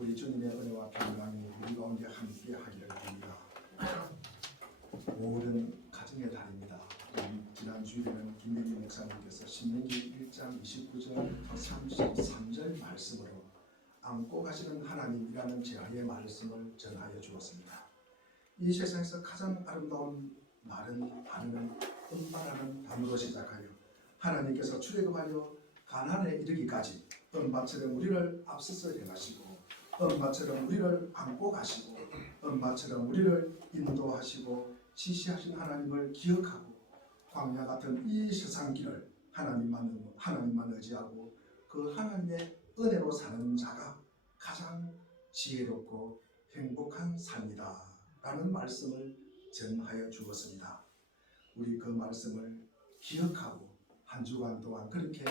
우리 주님의 은혜와 평강이 우리 가운데 함께 하기를 바랍니다. 모든 가정의 달입니다. 지난 주일에는 김민기 목사님께서 신명기 1장 29절부터 33절 말씀으로 안고 가시는 하나님이라는 제화의 말씀을 전하여 주었습니다. 이 세상에서 가장 아름다운 말은 단어는 은바라는 단어로 시작하여 하나님께서 출애굽하여 가나안에 이르기까지 은바처럼 우리를 앞서서 행하시고 은바처럼 우리를 안고 가시고 은바처럼 우리를 인도하시고 지시하신 하나님을 기억하고 광야 같은 이 세상 길을 하나님만 의지하고 그 하나님의 은혜로 사는 자가 가장 지혜롭고 행복한 삶이다 라는 말씀을 전하여 주었습니다. 우리 그 말씀을 기억하고 한 주간 동안 그렇게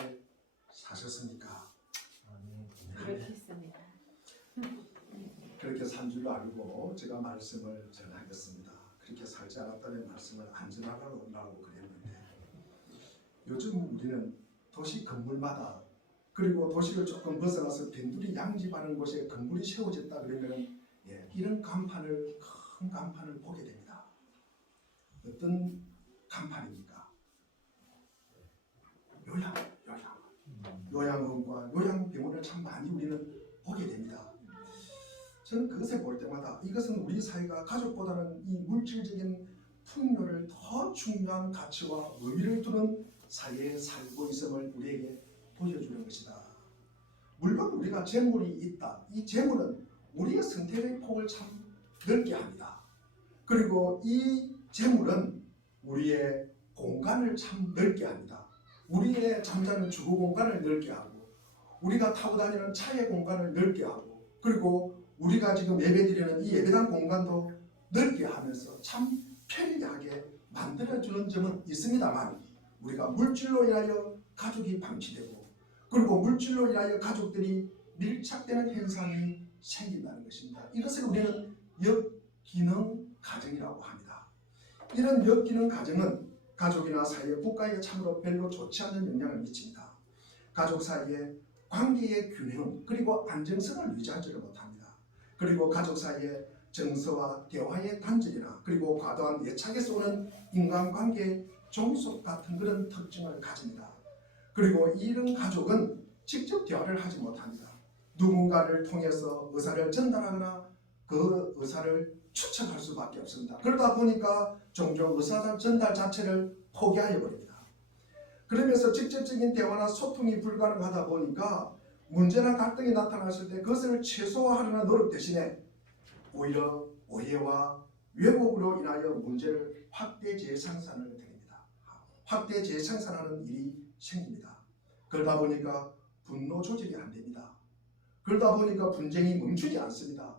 사셨습니까? 그렇겠습니다. 그렇게 산 줄 알고 제가 말씀을 전하겠습니다. 그렇게 살지 않았다면 말씀을 안 전하려고 그랬는데 요즘 우리는 도시 건물마다 그리고 도시를 조금 벗어나서 빈들이 양집하는 곳에 건물이 세워졌다 그러면 이런 간판을 큰 간판을 보게 됩니다. 어떤 간판입니까? 요양원과 요양병원을 참 많이 우리는 보게 됩니다. 저는 그것을 볼 때마다 이것은 우리 사회가 가족보다는 이 물질적인 풍요를 더 중요한 가치와 의미를 두는 사회에 살고 있음을 우리에게 보여주는 것이다. 물론 우리가 재물이 있다. 이 재물은 우리의 선택의 폭을 참 넓게 합니다. 그리고 이 재물은 우리의 공간을 참 넓게 합니다. 우리의 잠자는 주거 공간을 넓게 하고 우리가 타고 다니는 차의 공간을 넓게 하고 그리고 우리가 지금 예배드리는 이 예배당 공간도 넓게 하면서 참 편리하게 만들어주는 점은 있습니다만 우리가 물질로 인하여 가족이 방치되고 그리고 물질로 인하여 가족들이 밀착되는 현상이 생긴다는 것입니다. 이것을 우리는 역기능 가정이라고 합니다. 이런 역기능 가정은 가족이나 사회, 국가에 참으로 별로 좋지 않는 영향을 미칩니다. 가족 사이에 관계의 균형 그리고 안정성을 유지하지를 못합니다. 그리고 가족 사이에 정서와 대화의 단절이나 그리고 과도한 애착에서 오는 인간관계의 종속 같은 그런 특징을 가집니다. 그리고 이런 가족은 직접 대화를 하지 못합니다. 누군가를 통해서 의사를 전달하거나 그 의사를 추측할 수밖에 없습니다. 그러다 보니까 종종 의사 전달 자체를 포기하여 버립니다. 그러면서 직접적인 대화나 소통이 불가능하다 보니까 문제나 갈등이 나타났을 때 그것을 최소화하려는 노력 대신에 오히려 오해와 왜곡으로 인하여 문제를 확대 재생산을 드립니다. 확대 재생산하는 일이 생깁니다. 그러다 보니까 분노 조절이 안 됩니다. 그러다 보니까 분쟁이 멈추지 않습니다.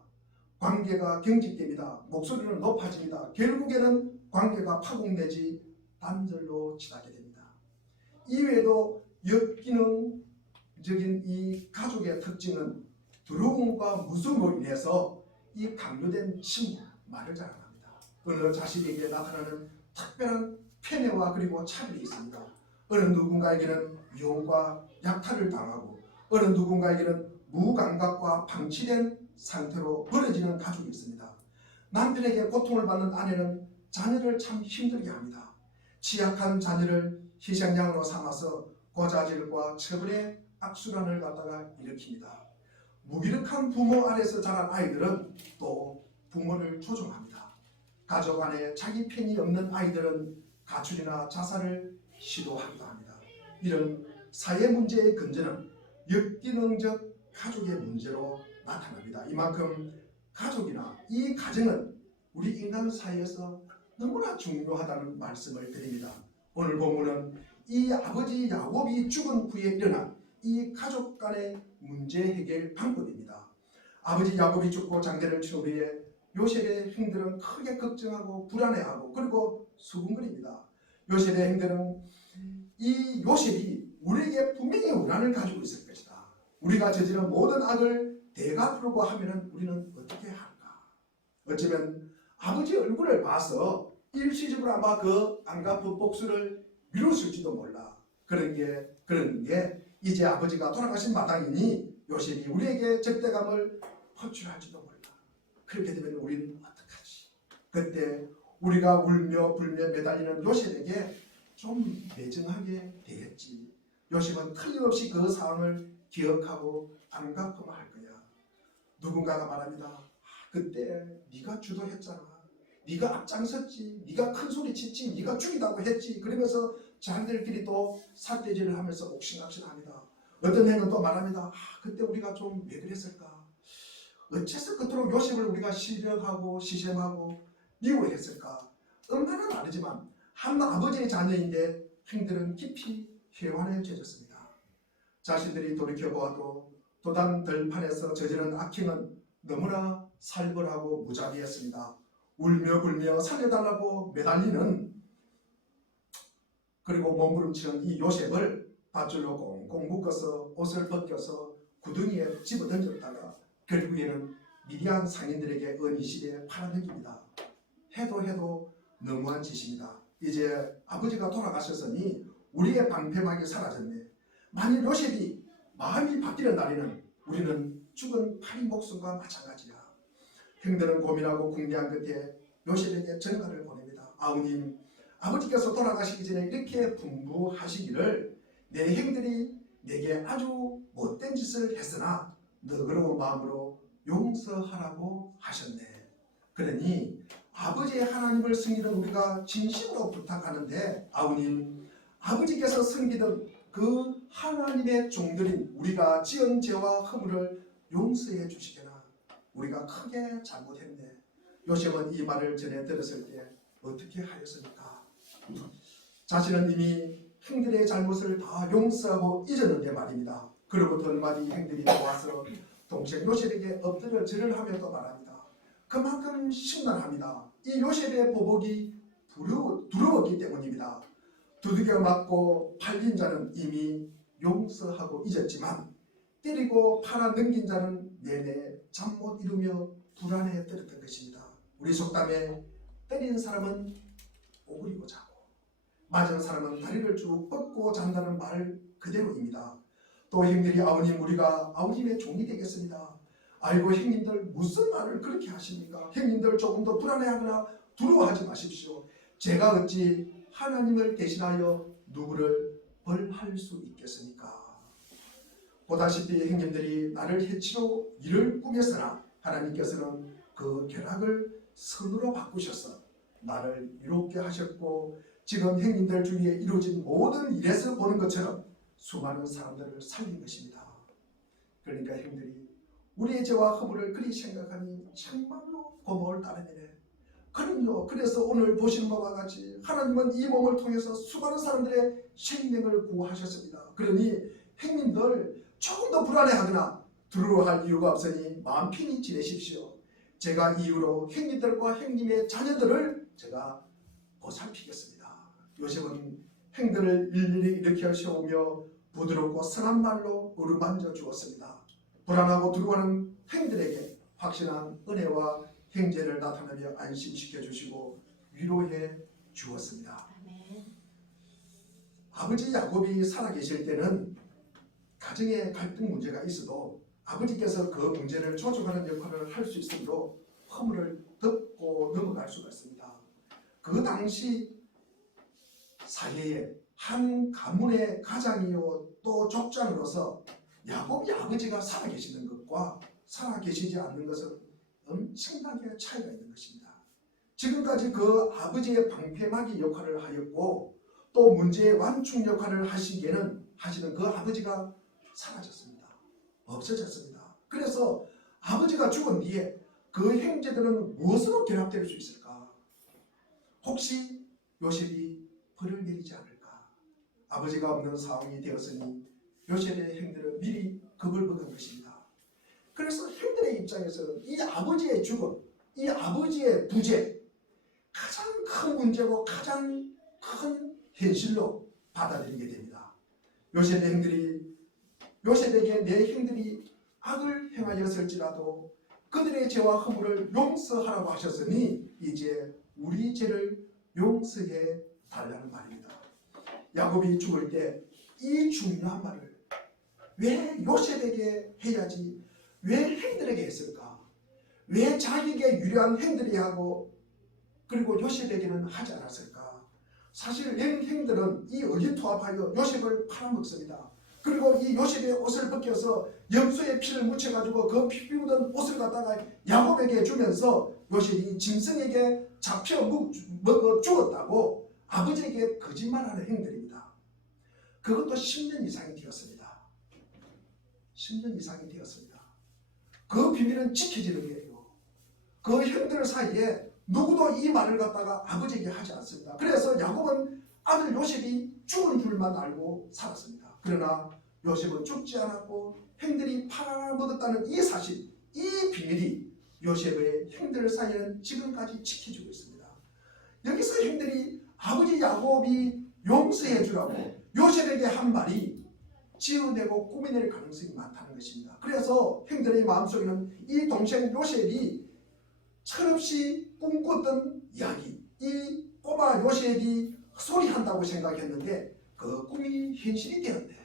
관계가 경직됩니다. 목소리는 높아집니다. 결국에는 관계가 파국내지 단절로 치닫게 됩니다. 이외에도 역기능적인 이 가족의 특징은 두려움과 무서움으로 인해서 이 강요된 침묵, 말을 잘 안 합니다. 어느 자식에게 나타나는 특별한 편애와 그리고 차별이 있습니다. 어느 누군가에게는 위험과 약탈을 당하고 어느 누군가에게는 무감각과 방치된 상태로 버려지는 가족이 있습니다. 남편에게 고통을 받는 아내는 자녀를 참 힘들게 합니다. 취약한 자녀를 희생양으로 삼아서 고자질과 처벌의 악순환을 갖다가 일으킵니다. 무기력한 부모 아래서 자란 아이들은 또 부모를 조종합니다. 가족 안에 자기 편이 없는 아이들은 가출이나 자살을 시도하기도 합니다. 이런 사회 문제의 근저는 역기능적 가족의 문제로 나타납니다. 이만큼 가족이나 이 가정은 우리 인간 사회에서 너무나 중요하다는 말씀을 드립니다. 오늘 본문은 이 아버지 야곱이 죽은 후에 일어난 이 가족 간의 문제 해결 방법입니다. 아버지 야곱이 죽고 장례를 치른 후에 요셉의 형들은 크게 걱정하고 불안해하고 그리고 수군거립니다. 요셉의 형들은 이 요셉이 우리에게 분명히 원한을 가지고 있을 것이다. 우리가 저지른 모든 악을 대갚으려고 하면 우리는 어떻게 할까? 어쩌면 아버지 얼굴을 봐서 일시적으로 아마 그 안 갚은 복수를 미뤘을지도 몰라. 그런 게 이제 아버지가 돌아가신 마당이니 요셉이 우리에게 적대감을 호출할지도 몰라. 그렇게 되면 우리는 어떡하지? 그때 우리가 울며 불며 매달리는 요셉에게 좀 매정하게 대했지. 요셉은 틀림없이 그 상황을 기억하고 안타까워할 거야. 누군가가 말합니다. 그때 네가 주도했잖아. 네가 앞장섰지. 네가 큰 소리 치지. 네가 죽이라고 했지. 그러면서 자기들끼리 또 삿대질을 하면서 옥신각신합니다. 어떤 행은 또 말합니다. 그때 우리가 좀 왜 그랬을까? 어째서 그토록 요셉을 우리가 신령하고 시샘하고 미워했을까? 엄마는 아니지만 한 아버지의 자녀인데 행들은 깊이 회환해졌습니다. 자신들이 돌이켜보아도 도단 들판에서 저지른 악행은 너무나 살벌하고 무자비했습니다. 울며 불며 살려달라고 매달리는 그리고 몸부림치는 이 요셉을 밧줄로 꽁꽁 묶어서 옷을 벗겨서 구덩이에 집어던졌다가 결국에는 미디안 상인들에게 은이실에 팔아넘깁니다. 해도 너무한 짓입니다. 이제 아버지가 돌아가셨으니 우리의 방패막이 사라졌네. 만일 요셉이 마음이 바뀌는 날에는 우리는 죽은 파리 목숨과 마찬가지야. 형들은 고민하고 궁리한 끝에 요셉에게 전가를 보냅니다. 아우님, 아버지께서 돌아가시기 전에 이렇게 분부하시기를 내 형들이 내게 아주 못된 짓을 했으나 너그러운 마음으로 용서하라고 하셨네. 그러니 아버지의 하나님을 섬기는 우리가 진심으로 부탁하는데 아우님, 아버지께서 섬기던 그 하나님의 종들인 우리가 지은 죄와 허물을 용서해 주시게나. 우리가 크게 잘못했네. 요셉은 이 말을 전해 들었을 때 어떻게 하였습니까? 자신은 이미 형들의 잘못을 다 용서하고 잊었는데 말입니다. 그로부터 얼마 뒤 형들이 와서 동생 요셉에게 엎드려 절을 하며 또 말합니다. 그만큼 심란합니다. 이 요셉의 보복이 두려웠기 때문입니다. 두들겨 맞고 팔린 자는 이미 용서하고 잊었지만 때리고 팔아 넘긴 자는 내내 잠 못 이루며 불안에 떨었던 것입니다. 우리 속담에 때린 사람은 오그리고 자고 맞은 사람은 다리를 쭉 뻗고 잔다는 말 그대로입니다. 또 형들이 아우님, 우리가 아우님의 종이 되겠습니다. 아이고 형님들 무슨 말을 그렇게 하십니까? 형님들 조금 더 불안해하거나 두려워하지 마십시오. 제가 어찌 하나님을 대신하여 누구를 벌할 수 있겠습니까? 보다시피 형님들이 나를 해치려 일을 꾸몄으나 하나님께서는 그 결박을 선으로 바꾸셔서 나를 이롭게 하셨고 지금 형님들 주위에 이루어진 모든 일에서 보는 것처럼 수많은 사람들을 살린 것입니다. 그러니까 형들이 우리의 죄와 허물을 그리 생각하니 정말로 고마울 따름이네. 그럼요. 그래서 오늘 보시는 바와 같이 하나님은 이 몸을 통해서 수많은 사람들의 생명을 구하셨습니다. 그러니 형님들 조금 더 불안해하거나 두려워할 이유가 없으니 마음 편히 지내십시오. 제가 이후로 형님들과 형님의 자녀들을 제가 보살피겠습니다. 요셉은 형들을 일일이 일으켜 세우며 부드럽고 선한 말로 어루만져 주었습니다. 불안하고 두려워하는 형들에게 확신한 은혜와 형제를 나타내며 안심시켜 주시고 위로해 주었습니다. 아버지 야곱이 살아계실 때는 가정에 갈등 문제가 있어도 아버지께서 그 문제를 조정하는 역할을 할 수 있으므로 허물을 덮고 넘어갈 수가 있습니다. 그 당시 사회에 한 가문의 가장이요 또 족장으로서 야곱이 아버지가 살아계시는 것과 살아계시지 않는 것은 엄청나게 차이가 있는 것입니다. 지금까지 그 아버지의 방패막이 역할을 하였고 또 문제의 완충 역할을 하시는 그 아버지가 사라졌습니다. 없어졌습니다. 그래서 아버지가 죽은 뒤에 그 형제들은 무엇으로 결합될 수 있을까? 혹시 요셉이 벌을 내리지 않을까? 아버지가 없는 상황이 되었으니 요셉의 형들은 미리 겁을 먹은 것입니다. 그래서 형들의 입장에서는 이 아버지의 죽음, 이 아버지의 부재 가장 큰 문제고 가장 큰 현실로 받아들이게 됩니다. 요셉에게 내 형들이 악을 행하였을지라도 그들의 죄와 허물을 용서하라고 하셨으니 이제 우리 죄를 용서해 달라는 말입니다. 야곱이 죽을 때 이 중요한 말을 왜 요셉에게 해야지 왜 형들에게 했을까? 왜 자기에게 유리한 형들이 하고 그리고 요셉에게는 하지 않았을까? 사실 형들은 이 의기투합하여 요셉을 팔아먹습니다. 그리고 이 요셉의 옷을 벗겨서 염소의 피를 묻혀가지고 그 피 묻은 옷을 갖다가 야곱에게 주면서 요셉이 짐승에게 잡혀 먹어 죽었다고 아버지에게 거짓말하는 형들입니다. 그것도 10년 이상이 되었습니다. 10년 이상이 되었습니다. 그 비밀은 지켜지는 거예요. 그 형들 사이에 누구도 이 말을 갖다가 아버지에게 하지 않습니다. 그래서 야곱은 아들 요셉이 죽은 줄만 알고 살았습니다. 그러나 요셉은 죽지 않았고 형들이 팔아먹었다는 이 사실, 이 비밀이 요셉의 형들 사이에는 지금까지 지켜지고 있습니다. 여기서 형들이 아버지 야곱이 용서해 주라고 요셉에게 한 말이 지어내고 꾸며낼 가능성이 많다는 것입니다. 그래서 형들의 마음속에는 이 동생 요셉이 철없이 꿈꿨던 이야기, 이 꼬마 요셉이 헛소리한다고 생각했는데 그 꿈이 현실이 되었네.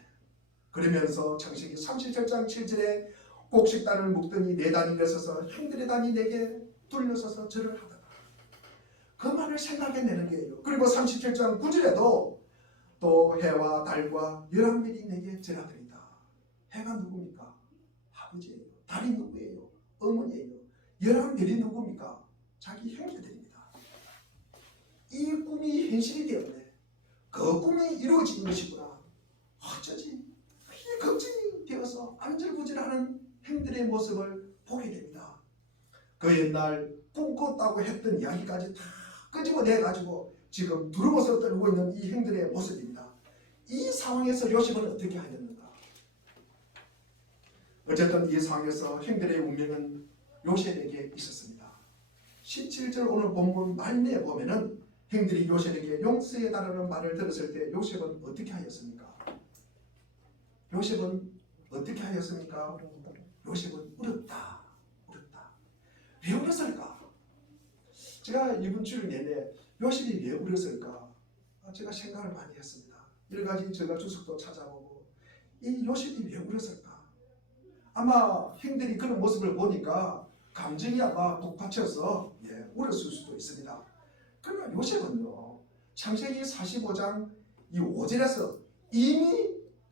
그러면서 창세기 37장 7절에 곡식단을 묶더니 내 단이 일어서서 형들의 단이 내게 둘러서서 절을 하더라. 그 말을 생각해내는 거예요. 그리고 37장 9절에도 또 해와 달과 11별이 내게 절하더이다. 해가 누굽니까? 아버지예요. 달이 누구예요? 어머니예요. 11별이 누굽니까? 자기 형제들입니다. 이 꿈이 현실이 되었네. 그 꿈이 이루어진 것이구나. 어쩌지? 이 걱정이 되어서 안절부절하는 형들의 모습을 보게 됩니다. 그 옛날 꿈꿨다고 했던 이야기까지 다 끄집어내가지고 지금 두루번서 떨고 있는 이 형들의 모습입니다. 이 상황에서 요셉은 어떻게 하였는가? 어쨌든 이 상황에서 형들의 운명은 요셉에게 있었습니다. 17절 오늘 본문 말미에 보면은 형들이 요셉에게 용서해달라는 말을 들었을 때 요셉은 어떻게 하였습니까? 요셉은 어떻게 하였습니까? 요셉은 울었다. 울었다. 왜 울었을까? 제가 이번 주 내내 요셉이 왜 울었을까? 제가 생각을 많이 했습니다. 여러 가지 제가 주석도 찾아보고 이 요셉이 왜 울었을까? 아마 형들이 그런 모습을 보니까 감정이 아마 북받쳐서 울었을 수도 있습니다. 그러나 요셉은요, 창세기 45장 이 5절에서 이미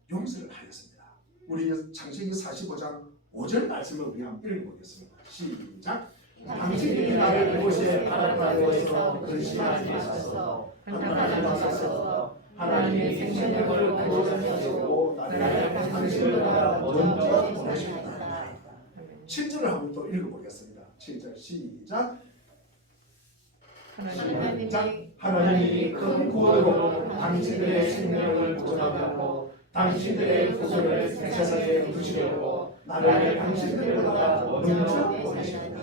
용서를 하였습니다. 우리 창세기 45장 5절 말씀을 우리 한번 읽어보겠습니다. 시작. 당신이 나를 이곳에 바닷가에서 근심하지 마소서. 한탄하지 마소서. 하나님의 생명력을 구원하시고 나를 당신보다 먼저 보내십니다. 7절을 한번 또 읽어보겠습니다. 7절 시작. 하나님이 큰 구원으로 당신들의 생명을 구원하고 당신들의 후손을 세상에 두시려고 나를 당신들보다 먼저 보내십니다.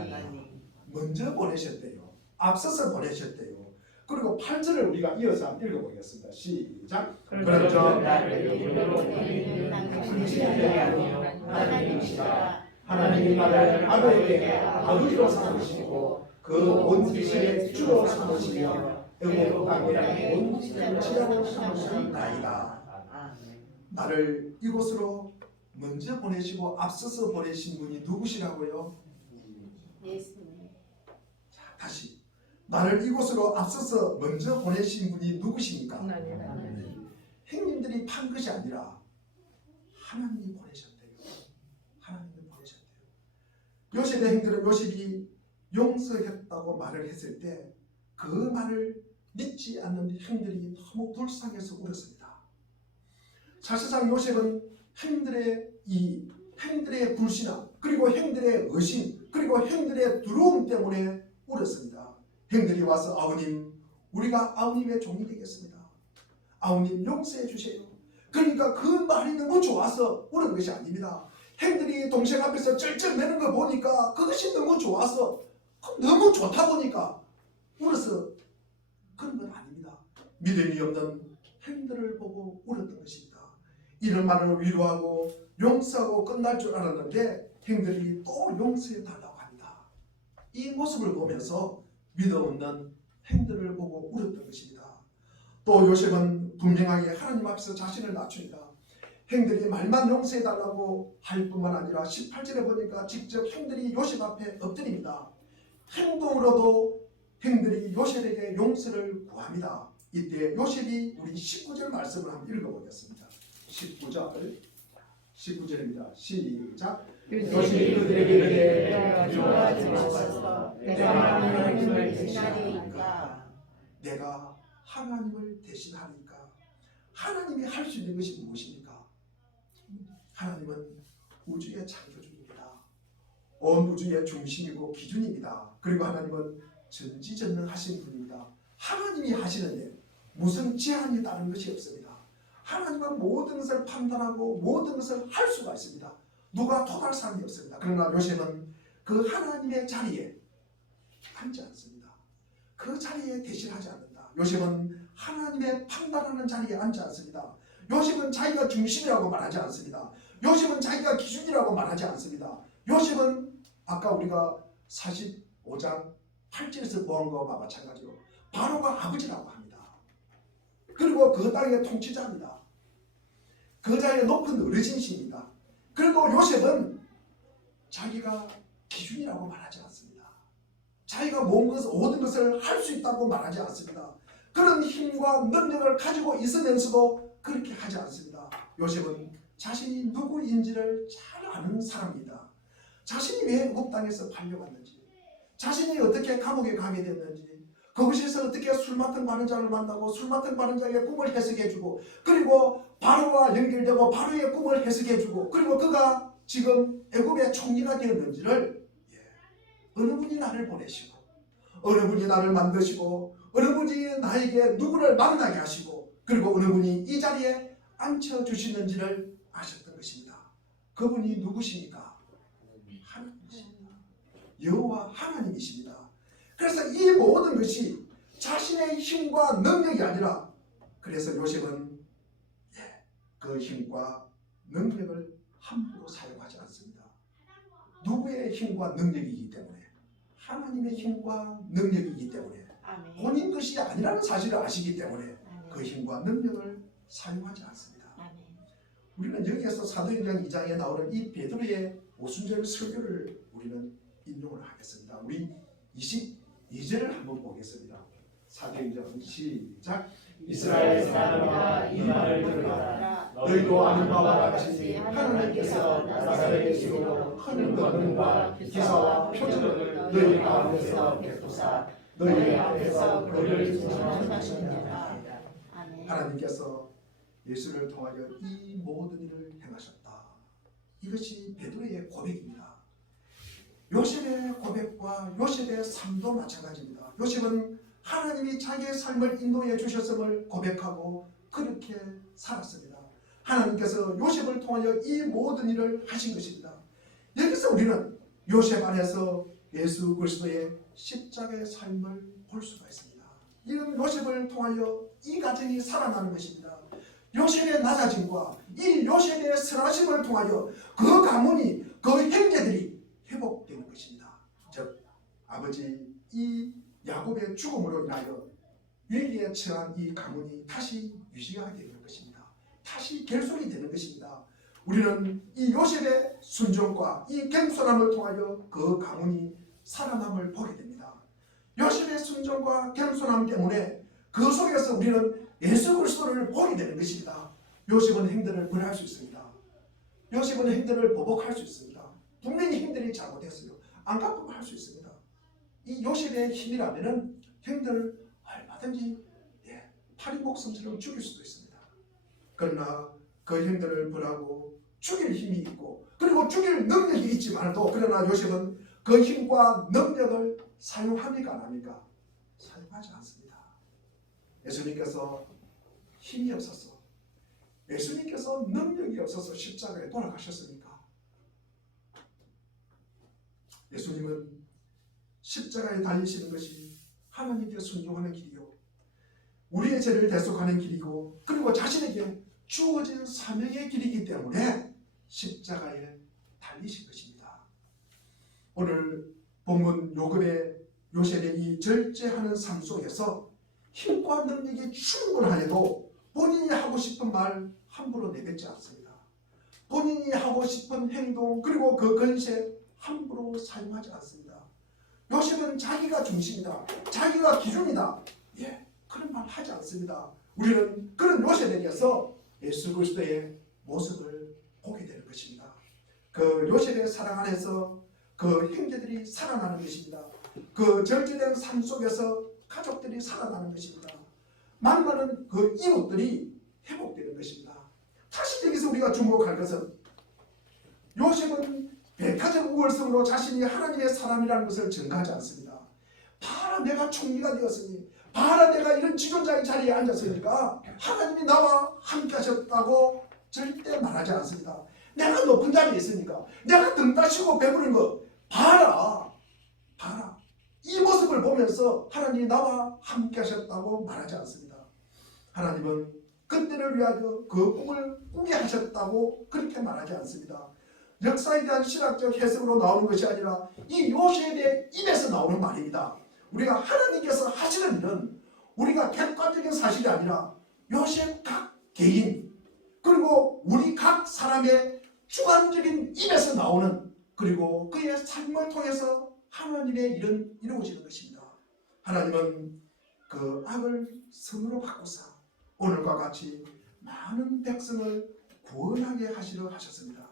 먼저 보내셨대요. 앞서서 보내셨대요. 그리고 8절을 우리가 이어서 한번 읽어보겠습니다. 시작. 그런즉 나를 이름으로 보내는 당신들이 아니요 하나님이시라. 하나님이 나를 아버지에게 아버지로 삼으시고 그 온 지식의 주로 삼으시며 애국 관계의 온 지식으로 삼으시나이다. 나를 이곳으로 먼저 보내시고 앞서서 보내신 분이 누구시라고요? 예수님. 자, 다시 나를 이곳으로 앞서서 먼저 보내신 분이 누구십니까? 형님들이 판 것이 아니라 하나님이 보내셨대요. 하나님이 보내셨대요. 요셉의 형들은 요셉이 용서했다고 말을 했을 때 그 말을 믿지 않는 형들이 너무 불쌍해서 울었습니다. 사실상 요셉은 형들의 불신앙, 그리고 형들의 의심, 그리고 형들의 두려움 때문에 울었습니다. 형들이 와서 아버님, 우리가 아버님의 종이 되겠습니다. 아버님 용서해 주세요. 그러니까 그 말이 너무 좋아서 우는 것이 아닙니다. 형들이 동생 앞에서 쩔쩔매는 걸 보니까 그것이 너무 좋아서, 너무 좋다 보니까 울어서 그런 건 아닙니다. 믿음이 없는 형들을 보고 울었던 것입니다. 이런 말을 위로하고 용서하고 끝날 줄 알았는데 형들이 또 용서해 달라고 합니다. 이 모습을 보면서 믿음 없는 형들을 보고 울었던 것입니다. 또 요셉은 분명하게 하나님 앞에서 자신을 낮춥니다. 형들이 말만 용서해달라고 할 뿐만 아니라 18절에 보니까 직접 형들이 요셉 앞에 엎드립니다. 행동으로도 형들이 요셉에게 용서를 구합니다. 이때 요셉이 우리 19절 말씀을 한번 읽어보겠습니다. 19절입니다. 시작. 요셉이 그들에게 이르되 두려워하지 마소서. 내가 하나님을 대신하리이까. 내가 하나님을 대신하니까. 하나님이 할 수 있는 것이 무엇입니까? 하나님은 우주의 창조주입니다. 온 우주의 중심이고 기준입니다. 그리고 하나님은 전지전능하신 분입니다. 하나님이 하시는 일 무슨 제한이 따른 것이 없습니다. 하나님은 모든 것을 판단하고 모든 것을 할 수가 있습니다. 누가 토할 사람이 없습니다. 그러나 요셉은 그 하나님의 자리에 앉지 않습니다. 그 자리에 대신하지 않는다. 요셉은 하나님의 판단하는 자리에 앉지 않습니다. 요셉은 자기가 중심이라고 말하지 않습니다. 요셉은 자기가 기준이라고 말하지 않습니다. 요셉은 아까 우리가 45장 8절에서 보한 것과 마찬가지로 바로가 아버지라고 합니다. 그리고 그 땅의 통치자입니다. 그 자리에 높은 어르신이십니다. 그리고 요셉은 자기가 기준이라고 말하지 않습니다. 자기가 모든 것을 할 수 있다고 말하지 않습니다. 그런 힘과 능력을 가지고 있으면서도 그렇게 하지 않습니다. 요셉은 자신이 누구인지를 잘 아는 사람입니다. 자신이 왜 애굽 땅에서 팔려갔는지, 자신이 어떻게 감옥에 가게 됐는지, 그곳에서 어떻게 술 맡은 바른자를 만나고 술 맡은 바른자의 꿈을 해석해주고, 그리고 바로와 연결되고 바로의 꿈을 해석해주고, 그리고 그가 지금 애굽의 총리가 되었는지를 어느 분이 나를 보내시고, 어느 분이 나를 만드시고, 어느 분이 나에게 누구를 만나게 하시고, 그리고 어느 분이 이 자리에 앉혀주시는지를 아셨던 것입니다. 그분이 누구십니까? 하나님이십니다. 여호와 하나님이십니다. 그래서 이 모든 것이 자신의 힘과 능력이 아니라, 그래서 요셉은 그 힘과 능력을 함부로 사용하지 않습니다. 누구의 힘과 능력이기 때문에, 하나님의 힘과 능력이기 때문에, 아멘. 본인 것이 아니라는 사실을 아시기 때문에 아멘. 그 힘과 능력을 사용하지 않습니다. 아멘. 우리는 여기에서 사도행전 2장에 나오는 이 베드로의 오순절 설교를 우리는 인용을 하겠습니다. 우리 22절을 한번 보겠습니다. 사도행전 시작. 이스라엘 사람아 이 말을 들으라. 너희도 아는 바와 같이 하나님께서 나사렛 예수로 큰 권능과 기사와 표적을 너희 가운데서 베푸사 너희 앞에서 그를 증언하시니라. 아멘. 하나님께서 예수를 통하여 이 모든 일을 행하셨다. 이것이 베드로의 고백입니다. 요셉의 고백과 요셉의 삶도 마찬가지입니다. 요셉은 하나님이 자기의 삶을 인도해 주셨음을 고백하고 그렇게 살았습니다. 하나님께서 요셉을 통하여 이 모든 일을 하신 것입니다. 여기서 우리는 요셉 안에서 예수 그리스도의 십자가의 삶을 볼 수가 있습니다. 이런 요셉을 통하여 이 가정이 살아나는 것입니다. 요셉의 낮아짐과 이 요셉의 선하심을 통하여 그 가문이, 그 형제들이 회복되는 것입니다. 즉 아버지 이 야곱의 죽음으로 인하여 위기에 처한 이 가문이 다시 유지가 되는 것입니다. 다시 결속이 되는 것입니다. 우리는 이 요셉의 순종과 이 겸손함을 통하여 그 가문이 살아남을 보게 됩니다. 요셉의 순종과 겸손함 때문에 그 속에서 우리는 예수 그리스도를 보게 되는 것입니다. 요셉은 형들을 벌할 수 있습니다. 요셉은 형들을 보복할 수 있습니다. 분명히 형들이 잘못했어요. 안 갚으면 할 수 있습니다. 이 요셉의 힘이라면은 형들을 얼마든지 파리 목숨처럼 죽일 수도 있습니다. 그러나 그 형들을 벌하고 죽일 힘이 있고 그리고 죽일 능력이 있지만도 그러나 요셉은 그 힘과 능력을 사용합니까 안 합니까? 사용하지 않습니다. 예수님께서 힘이 없어서, 예수님께서 능력이 없어서 십자가에 돌아가셨습니까? 예수님은 십자가에 달리시는 것이 하나님께 순종하는 길이요, 우리의 죄를 대속하는 길이고, 그리고 자신에게 주어진 사명의 길이기 때문에 십자가에 달리신 것입니다. 오늘 본문 요셉의 이 절제하는 삶 속에서 힘과 능력이 충분하여도 본인이 하고 싶은 말 함부로 내뱉지 않습니다. 본인이 하고 싶은 행동 그리고 그 권세 함부로 사용하지 않습니다. 요셉은 자기가 중심이다, 자기가 기준이다, 그런 말 하지 않습니다. 우리는 그런 요셉에게서 예수 그리스도의 모습을 보게 되는 것입니다. 그 요셉의 사랑 안에서 그 형제들이 살아나는 것입니다. 그 절제된 삶 속에서 가족들이 살아나는 것입니다. 만나는 그 이웃들이 회복되는 것입니다. 사실 여기서 우리가 주목할 것은 요셉은 백화점 우월성으로 자신이 하나님의 사람이라는 것을 증가하지 않습니다. 봐라, 내가 총리가 되었으니, 봐라, 내가 이런 지도자의 자리에 앉았으니까 하나님이 나와 함께 하셨다고 절대 말하지 않습니다. 내가 높은 자리에 있으니까, 내가 등 따시고 배부른 것 봐라, 봐라, 이 모습을 보면서 하나님이 나와 함께 하셨다고 말하지 않습니다. 하나님은 그때를 위하여 그 꿈을 꾸게 하셨다고 그렇게 말하지 않습니다. 역사에 대한 신학적 해석으로 나오는 것이 아니라 이 요셉의 입에서 나오는 말입니다. 우리가 하나님께서 하시는 일은 우리가 객관적인 사실이 아니라 요셉 각 개인 그리고 우리 각 사람의 주관적인 입에서 나오는, 그리고 그의 삶을 통해서 하나님의 일은 이루어지는 것입니다. 하나님은 그 악을 선으로 바꾸사 오늘과 같이 많은 백성을 구원하게 하시려 하셨습니다.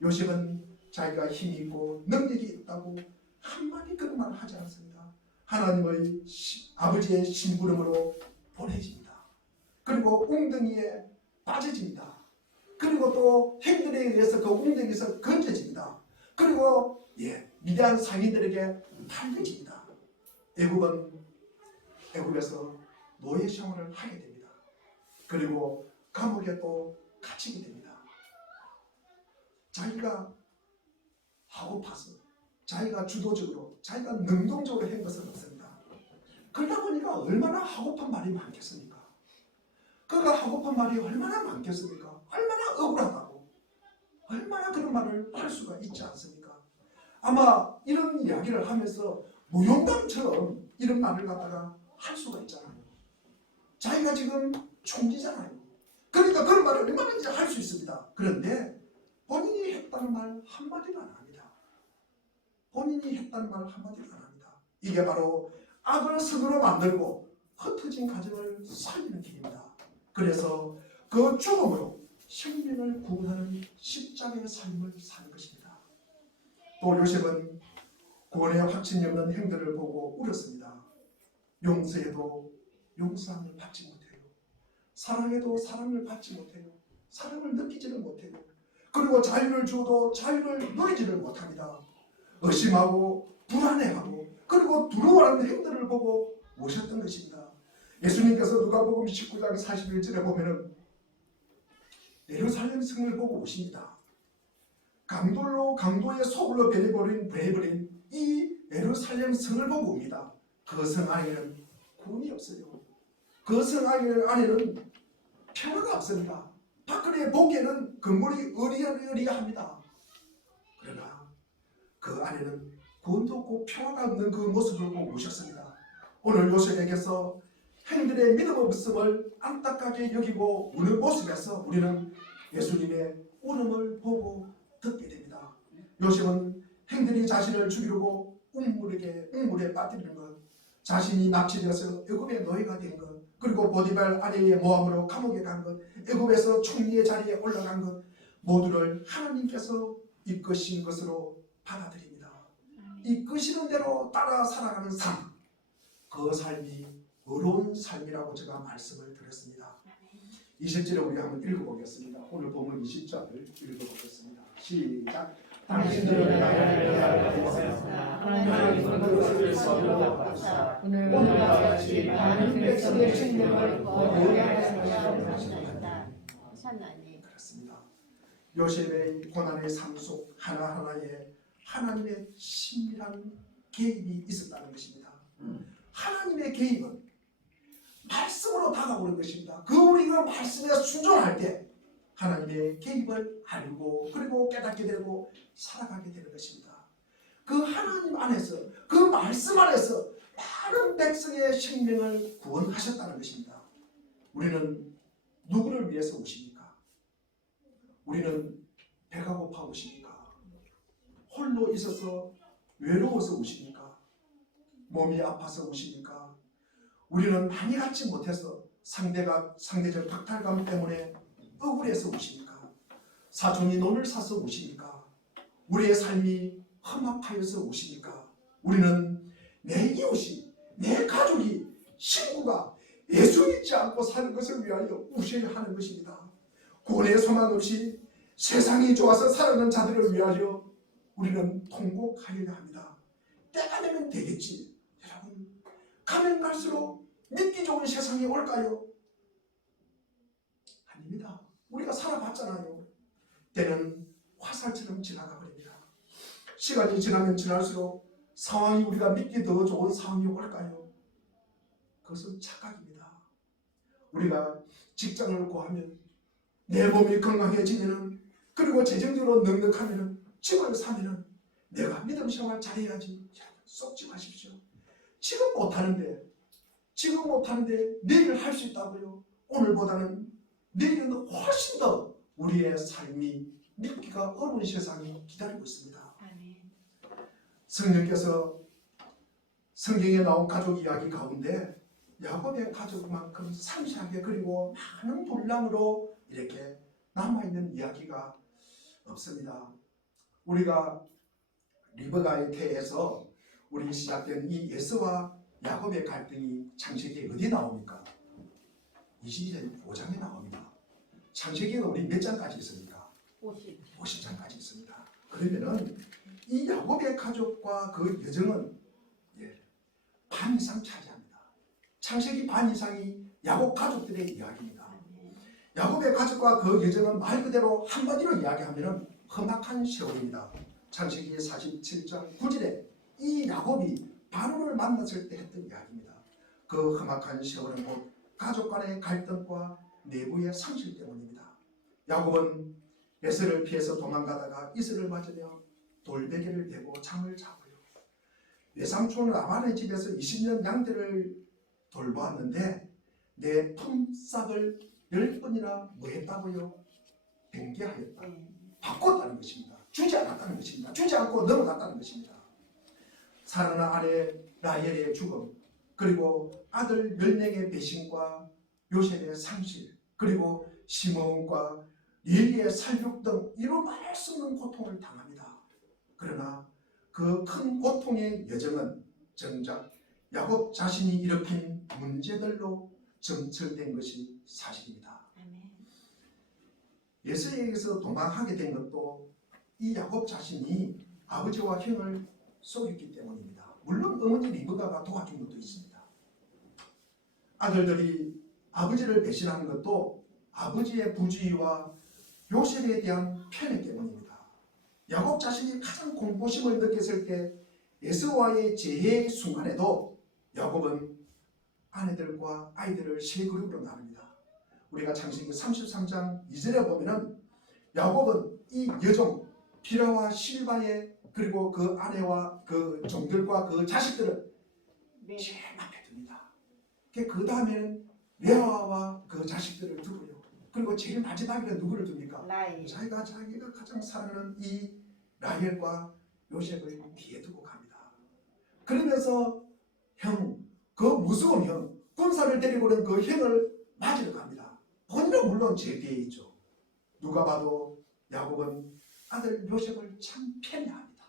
요셉은 자기가 힘이 있고 능력이 있다고 한마디 그런 말을 하지 않습니다. 하나님의 아버지의 심부름으로 보내집니다. 그리고 웅덩이에 빠져집니다. 그리고 또 형들에 의해서 그 웅덩이에서 건져집니다. 그리고 미대한 상인들에게 팔려집니다. 애굽에서 노예 생활을 하게 됩니다. 그리고 감옥에 또 갇히게 됩니다. 자기가 하고파서, 자기가 주도적으로, 자기가 능동적으로 한 것은 없습니다. 그러다 보니까 얼마나 하고픈 말이 많겠습니까? 그가 하고픈 말이 얼마나 많겠습니까? 얼마나 억울하다고, 얼마나 그런 말을 할 수가 있지 않습니까? 아마 이런 이야기를 하면서 무용담처럼 이런 말을 갖다가 할 수가 있잖아요. 자기가 지금 총리잖아요. 그러니까 그런 말을 얼마든지 할 수 있습니다. 그런데 본인이 했다는 말 한마디도 안 합니다. 본인이 했다는 말 한마디도 안 합니다. 이게 바로 악을 선으로 만들고 흩어진 가정을 살리는 길입니다. 그래서 그 죽음으로 생명을 구원하는 십자가의 삶을 사는 것입니다. 또 요셉은 구원의 확신이 없는 형들을 보고 울었습니다. 용서해도 용서함을 받지 못해요. 사랑해도 사랑을 받지 못해요. 사랑을 느끼지를 못해요. 그리고 자유를 주어도 자유를 누리지를 못합니다. 의심하고 불안해하고 그리고 두려워하는 행동을 보고 오셨던 것입니다. 예수님께서 누가복음 19장 41절에 보면은 예루살렘 성을 보고 오십니다. 강도의 소굴로 변해버린 이 예루살렘 성을 보고 옵니다. 그 성 안에는 구원이 없어요. 그 성 안에는 평화가 없습니다. 밖에 보기에는 건물이 으리으리합니다. 그러나 그 안에는 구원도 없고 평화가 없는 그 모습을 보고 오셨습니다. 오늘 요셉에게서 행들의 믿음 없음을 안타깝게 여기고 우는 모습에서 우리는 예수님의 울음을 보고 듣게 됩니다. 요셉은 행들이 자신을 죽이려고 우물에 빠뜨리는 것, 자신이 납치되어서 애굽의 노예가 된 것, 그리고 보디발 아내의 모함으로 감옥에 간 것, 애굽에서 총리의 자리에 올라간 것, 모두를 하나님께서 이끄신 것으로 받아들입니다. 이끄시는 대로 따라 살아가는 삶, 그 삶이 의로운 삶이라고 제가 말씀을 드렸습니다. 20절에 우리 한번 읽어보겠습니다. 오늘 본문 20절을 읽어보겠습니다. 시작. 당신들은 나를 위하였으나 하나님의 그것을 써주었다. 오늘과 같이 많은 백성의 생명을 거두게 하셨다. 그렇습니다. 요셉의 고난의 삶 속 하나하나에 하나님의 신비한 개입이 있었다는 것입니다. 하나님의 개입은 말씀으로 다가오는 것입니다. 그 우리가 말씀에 순종할 때 하나님의 개입을 알고 그리고 깨닫게 되고 살아가게 되는 것입니다. 그 하나님 안에서, 그 말씀 안에서 많은 백성의 생명을 구원하셨다는 것입니다. 우리는 누구를 위해서 오십니까? 우리는 배가 고파 우십니까? 홀로 있어서 외로워서 우십니까? 몸이 아파서 우십니까? 우리는 많이 갖지 못해서 상대적 박탈감 때문에 억울해서 우십니까? 사촌이 돈을 사서 우십니까? 우리의 삶이 험악하여서 우십니까? 우리는 내 이웃이, 내 가족이, 친구가 예수 믿지 않고 사는 것을 위하여 우셔야 하는 것입니다. 구원의 소망 없이 세상이 좋아서 살아가는 자들을 위하여 우리는 통곡하여야 합니다. 때가 되면 되겠지. 여러분, 가면 갈수록 믿기 좋은 세상이 올까요? 아닙니다. 우리가 살아봤잖아요. 때는 화살처럼 지나가 버립니다. 시간이 지나면 지날수록 상황이 우리가 믿기 더 좋은 상황이 올까요? 그것은 착각입니다. 우리가 직장을 구하면, 내 몸이 건강해지면, 그리고 재정적으로 넉넉하면, 집을 사면 내가 믿음 생활 잘해야지. 썩지 마십시오. 지금 못하는데 내일 할 수 있다고요. 오늘보다는 내일은 훨씬 더 우리의 삶이 믿기가 어려운 세상이 기다리고 있습니다. 성령께서 성경에 나온 가족 이야기 가운데 야곱의 가족만큼 상세하게 그리고 많은 분량으로 이렇게 남아있는 이야기가 없습니다. 우리가 리브가의 태에서 우리 시작된 이 에서와 야곱의 갈등이 창세기에 어디 나옵니까? 25장에 나옵니다. 창세기는 우리 몇 장까지 있습니까? 50장까지 있습니다. 그러면은 이 야곱의 가족과 그 여정은 반 이상 차지합니다. 창세기 반 이상이 야곱 가족들의 이야기입니다. 야곱의 가족과 그 여정은 말 그대로 한마디로 이야기하면 험악한 세월입니다. 창세기 47장 9절에 이 야곱이 바로를 만났을 때 했던 이야기입니다. 그 험악한 세월은 곧 가족 간의 갈등과 내부의 상실 때문입니다. 야곱은 에서를 피해서 도망가다가 이스를 맞으며 돌베개를 베고 잠을 자고요. 외삼촌 라반의 집에서 20년 양떼를 돌보았는데 내 품삯을 10번이나 뭐 했다고요? 변개하였다. 바꿨다는 것입니다. 주지 않았다는 것입니다. 주지 않고 넘어갔다는 것입니다. 사랑하는 아내 라헬의 죽음, 그리고 아들 14개의 배신과 요셉의 상실, 그리고 시므온과 레위의 살육 등 이루 말할 수 없는 고통을 당합니다. 그러나 그 큰 고통의 여정은 정작 야곱 자신이 일으킨 문제들로 점철된 것이 사실입니다. 에서에게서 도망하게 된 것도 이 야곱 자신이 아버지와 형을 속였기 때문입니다. 물론 어머니 리브가가 도와준 것도 있습니다. 아들들이 아버지를 배신한 것도 아버지의 부주의와 요셉에 대한 편애 때문입니다. 야곱 자신이 가장 공포심을 느꼈을 때 에서와의 재해의 순간에도 야곱은 아내들과 아이들을 세 그룹으로 나눕니다. 우리가 창세기 33장 2절에 보면은 야곱은 이 여종 비라와 실바의 그리고 그 아내와 그 종들과 그 자식들을 제일 앞에 둡니다. 그 다음에는 레아와 그 자식들을 두고요. 그리고 제일 마지막에 누구를 둡니까? 자기가 가장 사랑하는 이 라헬과 요셉을 뒤에 두고 갑니다. 그러면서 그 무서운 형, 군사를 데리고 오는 그 형을 맞으러 갑니다. 본인은 물론 제 뒤에 있죠. 누가 봐도 야곱은 아들 요셉을 참 편애합니다.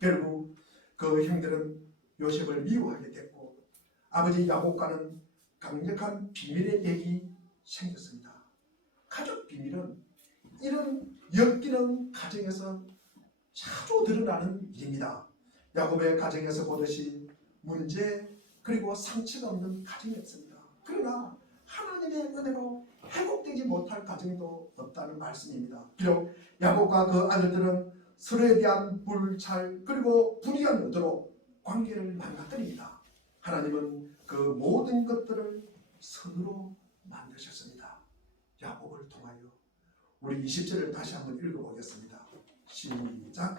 결국 그 형들은 요셉을 미워하게 됐고 아버지 야곱과는 강력한 비밀의 얘기 생겼습니다. 가족 비밀은 이런 엮이는 가정에서 자주 드러나는 일입니다. 야곱의 가정에서 보듯이 문제 그리고 상처가 없는 가정이 없습니다. 그러나 하나님의 은혜로 회복되지 못할 가정도 없다는 말씀입니다. 비록 야곱과 그 아들들은 서로에 대한 불찰 그리고 불이한 의도로 관계를 망가뜨립니다. 하나님은 그 모든 것들을 선으로 만드셨습니다. 야곱을 통하여. 우리 20절을 다시 한번 읽어보겠습니다. 시작.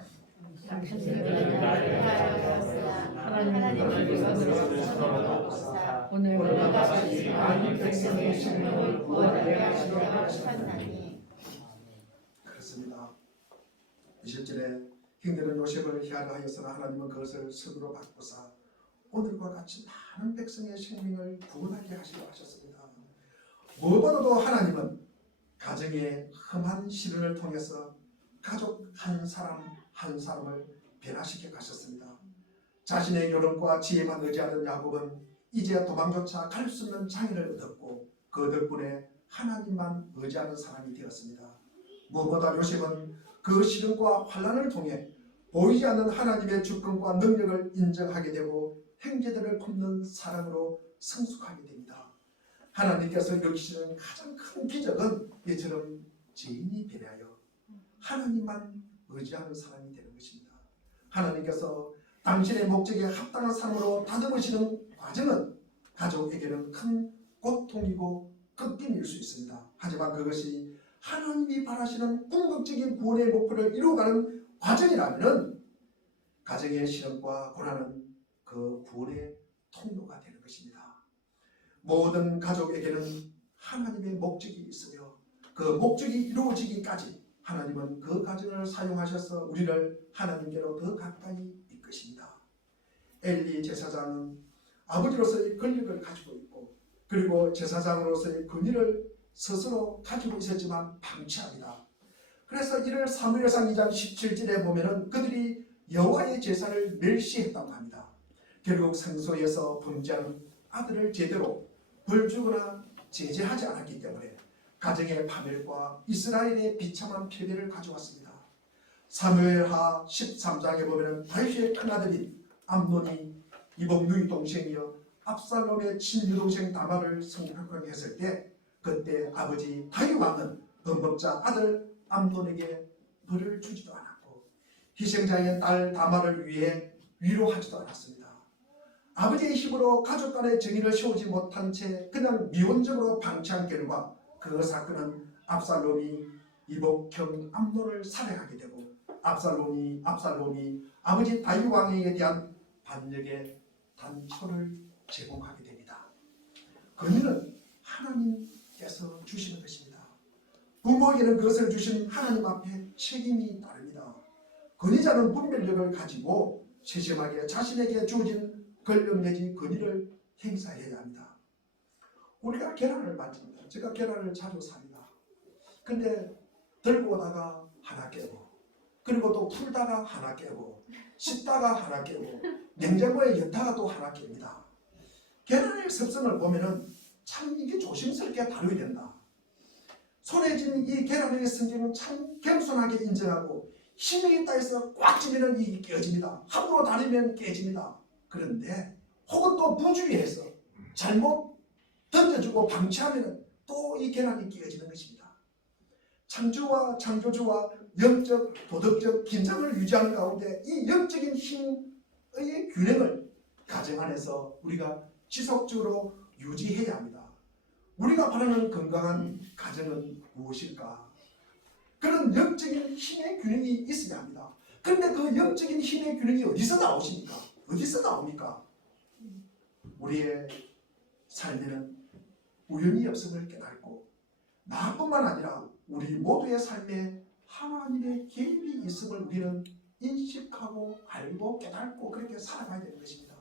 오늘과 같이 많은 백성의 생명을 구원하려 하셨나니 20절에 형들은 요셉을 해하려 하였으나 하나님은 그것을 선으로 바꾸사 오늘과 같이 많은 백성의 생명을 구원하게 하시려 하셨습니다. 무엇보다도 하나님은 가정의 험한 시련을 통해서 가족 한 사람 한 사람을 변화시켜 가셨습니다. 자신의 요령과 지혜만 의지하던 야곱은 이제 도망조차 갈 수 없는 장애를 얻었고 그 덕분에 하나님만 의지하는 사람이 되었습니다. 무엇보다 요셉은 그 시련과 환난을 통해 보이지 않는 하나님의 주권과 능력을 인정하게 되고 형제들을 품는 사랑으로 성숙하게 됩니다. 하나님께서 일으키시는 가장 큰 기적은 이처럼 죄인이 변하여 하나님만 의지하는 사람이 되는 것입니다. 하나님께서 당신의 목적에 합당한 삶으로 다듬으시는 과정은 가족에게는 큰 고통이고 꺾임일 수 있습니다. 하지만 그것이 하나님이 바라시는 궁극적인 구원의 목표를 이루어가는 과정이라면 가정의 시련과 고난은 그 구원의 통로가 되는 것입니다. 모든 가족에게는 하나님의 목적이 있으며 그 목적이 이루어지기까지 하나님은 그 가정을 사용하셔서 우리를 하나님께로 더 가까이 이끄십니다. 엘리 제사장은 아버지로서의 권력을 가지고 있고 그리고 제사장으로서의 권위를 스스로 가지고 있었지만 방치합니다. 그래서 이를 사무엘상 2장 17절에 보면은 그들이 여호와의 제사를 멸시했다고 합니다. 결국 성소에서 범죄한 아들을 제대로 벌주거나 제재하지 않았기 때문에 가정의 파멸과 이스라엘의 비참한 패배를 가져왔습니다. 사무엘하 13장에 보면 다윗의 큰아들인 암논이 이복 누이 동생이여 압살롬의 친유동생 다말을 성폭행했을 때 그때 아버지 다윗 왕은 범법자 아들 암논에게 벌을 주지도 않았고 희생자인 딸 다말을 위해 위로하지도 않았습니다. 아버지의 힘으로 가족 간의 정의를 세우지 못한 채 그냥 미온적으로 방치한 결과 그 사건은 압살롬이 이복형 암논을 살해하게 되고 압살롬이 아버지 다윗 왕에게 대한 반역의 단초를 제공하게 됩니다. 권위는 하나님께서 주시는 것입니다. 부모에게는 그것을 주신 하나님 앞에 책임이 따릅니다. 권위자는 분별력을 가지고 세심하게 자신에게 주어진 권력 내지 권위를 행사해야 합니다. 우리가 계란을 만집니다. 제가 계란을 자주 삽니다. 근데 들고 오다가 하나 깨고 그리고 또 풀다가 하나 깨고 씹다가 하나 깨고 냉장고에 였다가 또 하나 깹니다. 계란의 습성을 보면은 참 이게 조심스럽게 다뤄야 된다. 손에 쥔 이 계란의 성질은 참 겸손하게 인정하고 힘이 있다 해서 꽉 쥐면 이게 깨집니다. 함부로 다리면 깨집니다. 그런데 혹은 또 부주의해서 잘못 던져주고 방치하면 또 이 계란이 깨어지는 것입니다. 창조와 창조주와 영적 도덕적 긴장을 유지하는 가운데 이 영적인 힘의 균형을 가정 안에서 우리가 지속적으로 유지해야 합니다. 우리가 바라는 건강한 가정은 무엇일까? 그런 영적인 힘의 균형이 있어야 합니다. 그런데 그 영적인 힘의 균형이 어디서 나오십니까? 어디서 나옵니까? 우리의 삶에는 우연이 없음을 깨닫고 나뿐만 아니라 우리 모두의 삶에 하나님의 개입이 있음을 우리는 인식하고 알고 깨닫고 그렇게 살아가야 되는 것입니다.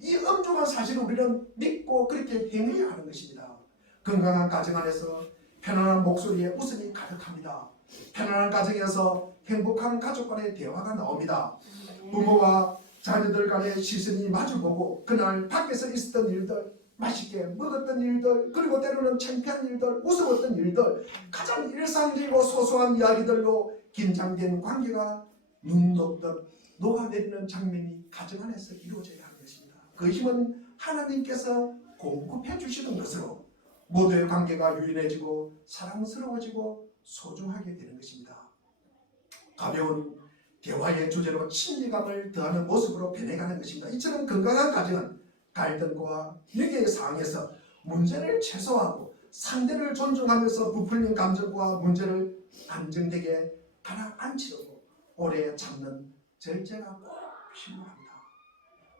이 엄중한 사실을 우리는 믿고 그렇게 행해야 하는 것입니다. 건강한 가정 안에서 편안한 목소리에 웃음이 가득합니다. 편안한 가정에서 행복한 가족 간의 대화가 나옵니다. 부모와 자녀들 간의 시선이 마주보고 그날 밖에서 있었던 일들, 맛있게 먹었던 일들, 그리고 때로는 창피한 일들, 웃었던 일들, 가장 일상적이고 소소한 이야기들로 긴장된 관계가 눈 녹듯 녹아내리는 장면이 가정 안에서 이루어져야 하는 것입니다. 그 힘은 하나님께서 공급해 주시는 것으로 모두의 관계가 유연해지고 사랑스러워지고 소중하게 되는 것입니다. 가벼운 대화의 주제로 친밀감을 더하는 모습으로 변해가는 것입니다. 이처럼 건강한 가정은 갈등과 위기의 상황에서 문제를 최소화하고 상대를 존중하면서 부풀린 감정과 문제를 안정되게 가라앉히려고 오래 참는 절제가 꼭 필요합니다.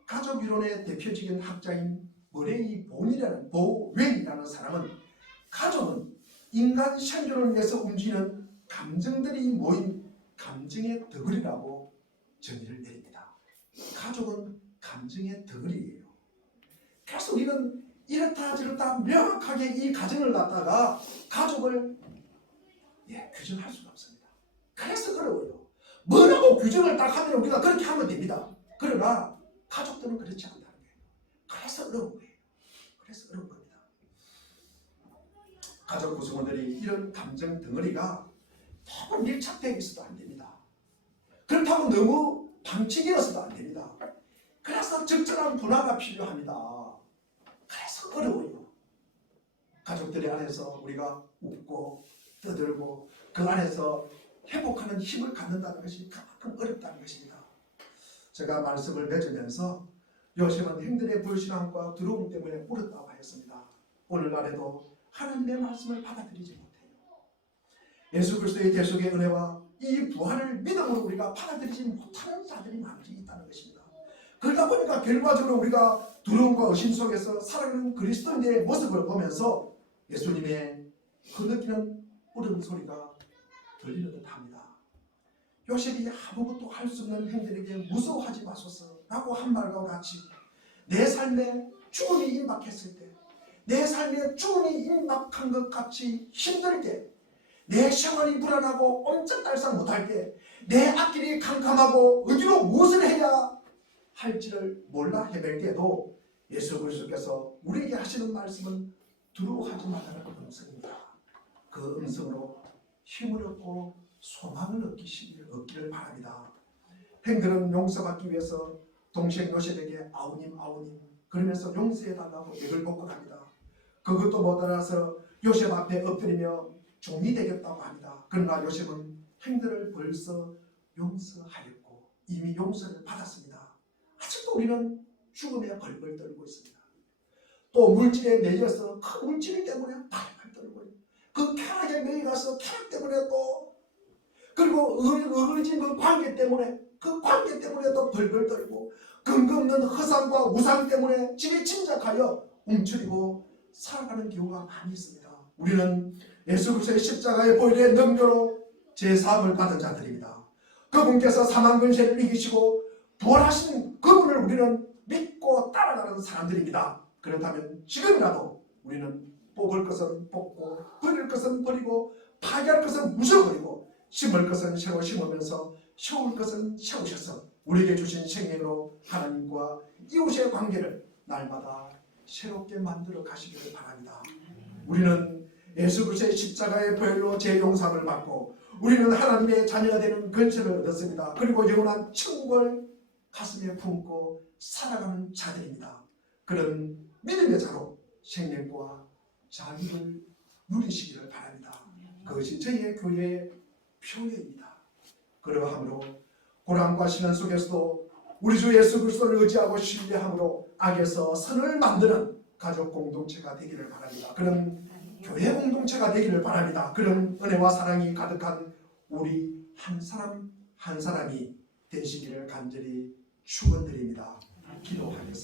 가족 이론의 대표적인 학자인 머레이 보웬이라는 사람은 가족은 인간 생존을 위해서 움직이는 감정들이 모인 감정의 덩어리라고 정의를 내립니다. 가족은 감정의 덩어리예요. 그래서 우리는 이렇다 저렇다 명확하게 이 가정을 갖다가 가족을 규정할 수가 없습니다. 그래서 어려워요. 뭐라고 규정을 딱 하면 우리가 그렇게 하면 됩니다. 그러나 가족들은 그렇지 않다는 거예요. 그래서 어려운 거예요. 그래서 어려운 겁니다. 가족 구성원들이 이런 감정 덩어리가 너무 밀착되어 있어도 안 됩니다. 그렇다고 너무 방치되어서도 안 됩니다. 그래서 적절한 분화가 필요합니다. 그래서 어려워요. 가족들의 안에서 우리가 웃고 떠들고 그 안에서 회복하는 힘을 갖는다는 것이 그만큼 어렵다는 것입니다. 제가 말씀을 맺으면서 요셉은 형들의 불신앙과 두려움 때문에 울었다고 하였습니다. 오늘날에도 하나님의 말씀을 받아들이지 못해요. 예수 그리스도의 대속의 은혜와 이 부활을 믿음으로 우리가 받아들이지 못하는 자들이 많이 있다는 것입니다. 그러다 보니까 결과적으로 우리가 두려움과 의심 속에서 살아가는 그리스도인의 모습을 보면서 예수님의 흐느끼는 울음소리가 들리는 듯합니다. 요셉이 아무것도 할 수 없는 형들에게 무서워하지 마소서 라고 한 말과 같이 내 삶에 죽음이 임박했을 때, 내 삶에 죽음이 임박한 것 같이 힘들 때, 내 생활이 불안하고 옴짝달싹 못할 때, 내 앞길이 캄캄하고 어디로 무엇을 해야 할지를 몰라 헤맬 때도 예수 그리스도께서 우리에게 하시는 말씀은 두려워하지 말라는 음성입니다. 그 음성으로 힘을 얻고 소망을 얻기를 바랍니다. 행들은 용서받기 위해서 동생 요셉에게 아우님 그러면서 용서해달라고 애를 벗고 갑니다. 그것도 못 알아서 요셉 앞에 엎드리며 종이 되겠다고 합니다. 그러나 요셉은 행들을 벌써 용서하였고 이미 용서를 받았습니다. 아직도 우리는 죽음에 벌벌 떨고 있습니다. 또 물질에 매여서 그 물질 때문에 벌벌 떨고 있습니다. 그 쾌락에 매여가서 쾌락 때문에 또 그리고 어그러진 그 관계 때문에 또 벌벌 떨고 근거 없는 허상과 우상 때문에 집에 침략하여 움츠리고 살아가는 경우가 많이 있습니다. 우리는 예수 그리스도의 십자가의 보혈의 능력으로 제사함을 받은 자들입니다. 그분께서 사망 근세를 이기시고 부활하신 그분을 우리는 믿고 따라가는 사람들입니다. 그렇다면 지금이라도 우리는 뽑을 것은 뽑고 버릴 것은 버리고 파괴할 것은 무셔버리고 심을 것은 새로 심으면서 세울 것은 세우셔서 우리에게 주신 생명으로 하나님과 이웃의 관계를 날마다 새롭게 만들어 가시기를 바랍니다. 우리는 예수 그리스도의 십자가의 보혈로 재용상을 받고 우리는 하나님의 자녀가 되는 권세를 얻었습니다. 그리고 영원한 천국을 가슴에 품고 살아가는 자들입니다. 그런 믿음의 자로 생명과 자유를 누리시기를 바랍니다. 그것이 저희의 교회의 표현입니다. 그러함으로 고난과 시련 속에서도 우리 주 예수 그리스도를 의지하고 신뢰함으로 악에서 선을 만드는 가족 공동체가 되기를 바랍니다. 그런 교회 공동체가 되기를 바랍니다. 그런 은혜와 사랑이 가득한 우리 한 사람 한 사람이 되시기를 간절히 축원드립니다. 기도하겠습니다.